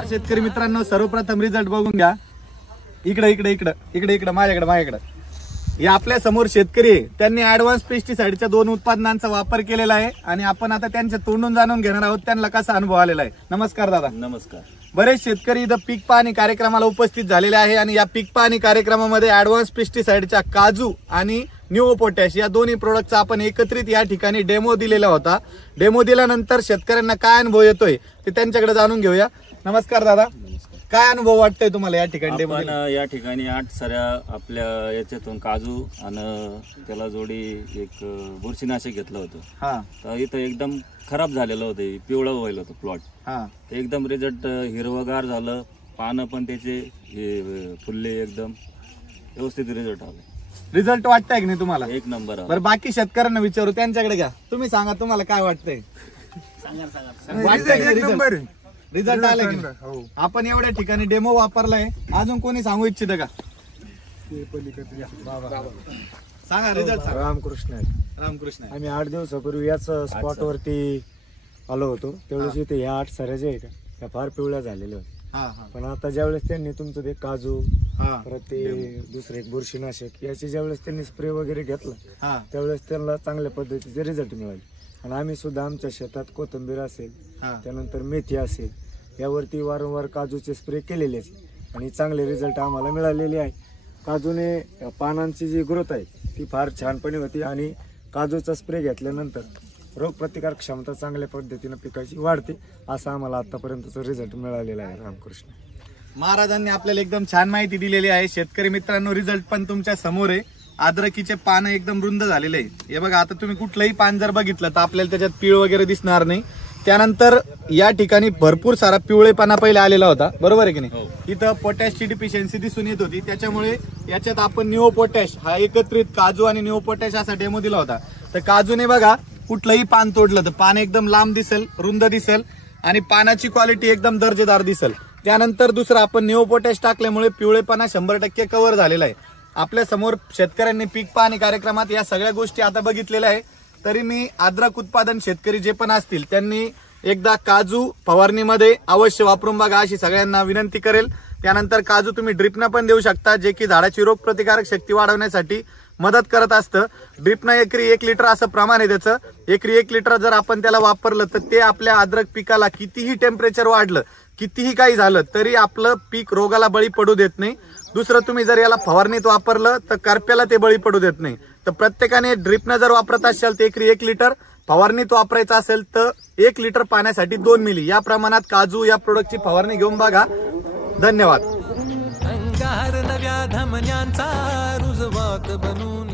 नमस्कार शेतकरी मित्रांनो, सर्वप्रथम रिझल्ट बघून घ्या. इकडे इकडे इकडे इकडे इकडे माझ्याकडे हे आपल्या समोर शेतकरी आहे. त्यांनी ऍडव्हान्स पेस्टिसाइडच्या 2 उत्पादनांचा वापर केलेला आहे आणि आपण आता त्यांच्या तोंडून जाणून घेणार आहोत त्यांना कसा अनुभव आलेला आहे. नमस्कार दादा. नमस्कार. बरेच शेतकरी इथं पीक पाहणी कार्यक्रमाला उपस्थित झालेले आहे आणि या पीक पाहणी कार्यक्रमामध्ये ऍडव्हान्स पेस्टिसाइडच्या काजू आणि न्यू पोटॅश या दोन्ही प्रोडक्टचा आपण एकत्रित या ठिकाणी डेमो दिलेला होता. डेमो दिल्यानंतर शेतकऱ्यांना काय अनुभव येतोय ते त्यांच्याकडे जाणून घेऊया. नमस्कार दादा, काय अनुभव वाटतोय तुम्हाला या ठिकाणी? आपण या ठिकाणी 8 सऱ्या आपल्या याच्यातून काजू आणि त्याला जोडी एक बुरशीनाशक घेतलं होतं. तर इथं एकदम खराब झालेलं होतं, पिवळं व्हायला होतं प्लॉट. तर एकदम रिझल्ट हिरवगार झालं, पानं पण त्याचे फुलले, एकदम व्यवस्थित रिझल्ट आला. रिझल्ट वाटतंय की नाही तुम्हाला? एक नंबर. बरं, बाकी शेतकऱ्यांना विचारू, त्यांच्याकडे घ्या. तुम्ही सांगा तुम्हाला काय वाटतंय? रिझल्ट आलाय की? आपण एवढ्या ठिकाणी डेमो वापरलाय, अजून कोणी सांगू इच्छित का? सांगा रिझल्ट. रामकृष्ण. आम्ही 8 दिवसापूर्वी याच स्पॉट वरती आलो होतो. त्यावेळेस इथे ह्या 8 सऱ्या ज्या आहे का त्या फार पिवळ्या झालेल्या होत्या. पण आता ज्यावेळेस त्यांनी तुमचं ते काजू परत ते दुसरे एक बुरशीनाशक याचे ज्यावेळेस त्यांनी स्प्रे वगैरे घेतला त्यावेळेस त्यांना चांगल्या पद्धतीचे रिझल्ट मिळाले. आणि आम्ही सुद्धा आमच्या शेतात कोथिंबीर असेल, त्यानंतर मेथी असेल, यावरती वारंवार काजूचे स्प्रे केलेले आहेत आणि चांगले रिझल्ट आम्हाला मिळालेले आहे. काजूने पानांची जी ग्रोथ आहे ती फार छानपणे होती आणि काजूचा स्प्रे घेतल्यानंतर रोगप्रतिकारक क्षमता चांगल्या पद्धतीने पिकाची वाढते, असा आम्हाला आतापर्यंतचा रिझल्ट मिळालेला आहे. रामकृष्ण. महाराजांनी आपल्याला एकदम छान माहिती दिलेली आहे. शेतकरी मित्रांनो, रिझल्ट पण तुमच्या समोर आहे. अद्रकीचे पानं एकदम रुंद झालेले आहे. हे बघा, आता तुम्ही कुठलंही पान जर बघितलं तर आपल्याला त्याच्यात पीळ वगैरे दिसणार नाही. त्यानंतर या ठिकाणी भरपूर सारा पिवळेपणा पहिले आलेला होता, बरोबर आहे की नाही? इथं पोटॅशची डिफिशियन्सी दिसून येत होती, त्याच्यामुळे याच्यात आपण न्यू पोटॅश हा एकत्रित काजू आणि न्यू पोटॅश असा डेमो दिला होता. तर काजूने बघा कुठलंही पान तोडलं तर पान एकदम लांब दिसेल, रुंद दिसेल आणि पानाची क्वालिटी एकदम दर्जेदार दिसेल. त्यानंतर दुसरं आपण न्यू पोटॅश टाकल्यामुळे पिवळेपणा 100% कव्हर झालेला आहे. आपल्या समोर शेतकऱ्यांनी पीक पाहणी कार्यक्रमात या सगळ्या गोष्टी आता बघितलेल्या आहे. तरी मी अद्रक उत्पादन शेतकरी जे पण असतील त्यांनी एकदा काजू फवारणीमध्ये अवश्य वापरून बघा अशी सगळ्यांना विनंती करेल. त्यानंतर काजू तुम्ही ड्रिपनं पण देऊ शकता, जे की झाडाची रोगप्रतिकारक शक्ती वाढवण्यासाठी मदत करत असतं. ड्रिपनं एकरी 1 लिटर असं प्रमाण आहे त्याचं. एकरी 1 लिटर जर आपण त्याला वापरलं तर ते आपल्या अद्रक पिकाला कितीही टेम्परेचर वाढलं, कितीही काही झालं तरी आपलं पीक रोगाला बळी पडू देत नाही. दुसरं, तुम्ही जर याला फवारणीत वापरलं तर करप्याला ते बळी पडू देत नाही. तर प्रत्येकाने ड्रिपनं जर वापरत असाल तर एकरी 1 लिटर, फवारणीत वापरायचं असेल तर 1 लिटर पाण्यासाठी 2 मिली या प्रमाणात काजू या प्रोडक्टची फवारणी घेऊन बघा. धन्यवाद. अंगार नव्या धमन्यांचा रुजवात बनून